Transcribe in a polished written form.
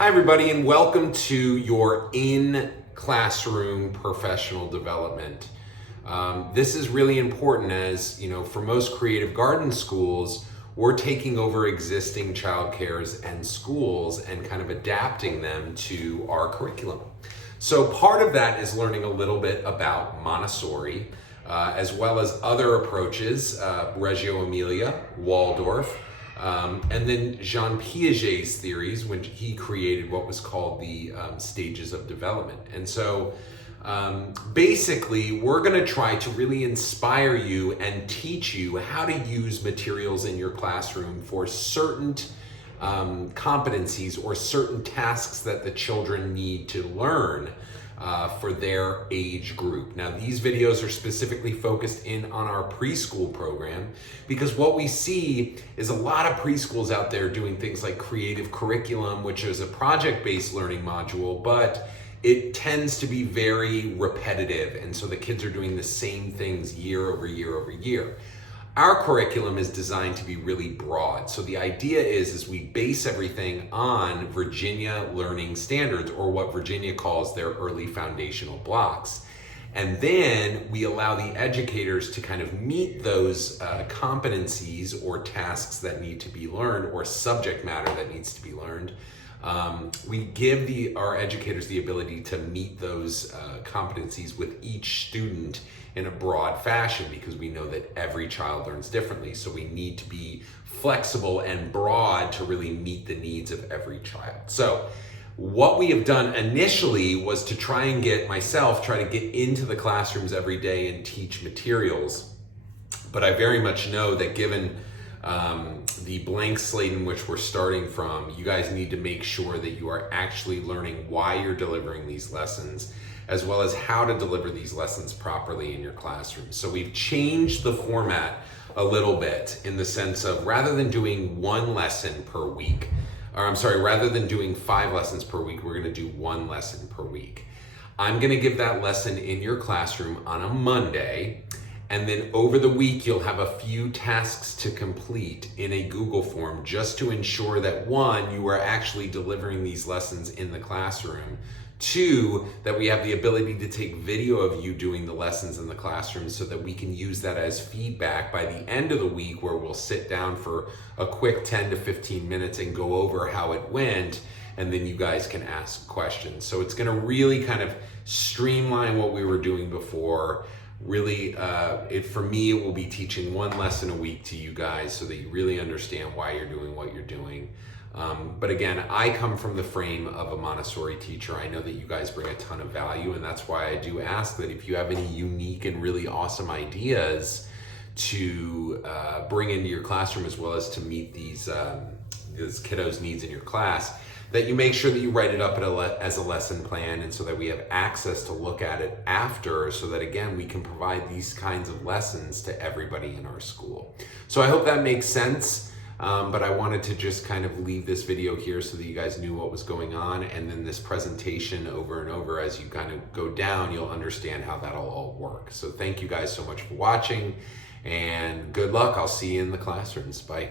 Hi everybody, and welcome to your in-classroom professional development. This is really important as, for most Creative Garden schools, we're taking over existing childcares and schools and kind of adapting them to our curriculum. So part of that is learning a little bit about Montessori, as well as other approaches, Reggio Emilia, Waldorf, and then Jean Piaget's theories when he created what was called the stages of development. And so basically, we're going to try to really inspire you and teach you how to use materials in your classroom for certain competencies or certain tasks that the children need to learn for their age group. Now, these videos are specifically focused in on our preschool program because what we see is a lot of preschools out there doing things like creative curriculum, which is a project-based learning module, but it tends to be very repetitive. And so the kids are doing the same things year over year over year. Our curriculum is designed to be really broad. So the idea is we base everything on Virginia Learning Standards, or what Virginia calls their early foundational blocks. And then we allow the educators to kind of meet those competencies or tasks that need to be learned, or subject matter that needs to be learned. We give our educators the ability to meet those competencies with each student in a broad fashion, because we know that every child learns differently. So we need to be flexible and broad to really meet the needs of every child. So what we have done initially was to try to get into the classrooms every day and teach materials. But I very much know that given the blank slate in which we're starting from, you guys need to make sure that you are actually learning why you're delivering these lessons, as well as how to deliver these lessons properly in your classroom. So we've changed the format a little bit in the sense of, rather than doing one lesson per week, rather than doing 5 lessons per week, we're gonna do 1 lesson per week. I'm gonna give that lesson in your classroom on a Monday, and then over the week, you'll have a few tasks to complete in a Google form, just to ensure that 1, you are actually delivering these lessons in the classroom. 2, that we have the ability to take video of you doing the lessons in the classroom so that we can use that as feedback by the end of the week, where we'll sit down for a quick 10 to 15 minutes and go over how it went, and then you guys can ask questions. So it's gonna really kind of streamline what we were doing before. Really, for me, it will be teaching 1 lesson a week to you guys so that you really understand why you're doing what you're doing. But again, I come from the frame of a Montessori teacher. I know that you guys bring a ton of value, and that's why I do ask that if you have any unique and really awesome ideas to bring into your classroom, as well as to meet these kiddos' needs in your class, that you make sure that you write it up as a lesson plan, and so that we have access to look at it after, so that again, we can provide these kinds of lessons to everybody in our school. So I hope that makes sense. But I wanted to just kind of leave this video here so that you guys knew what was going on, and then this presentation over and over, as you kind of go down, you'll understand how that'll all work. So thank you guys so much for watching, and good luck. I'll see you in the classrooms. Bye.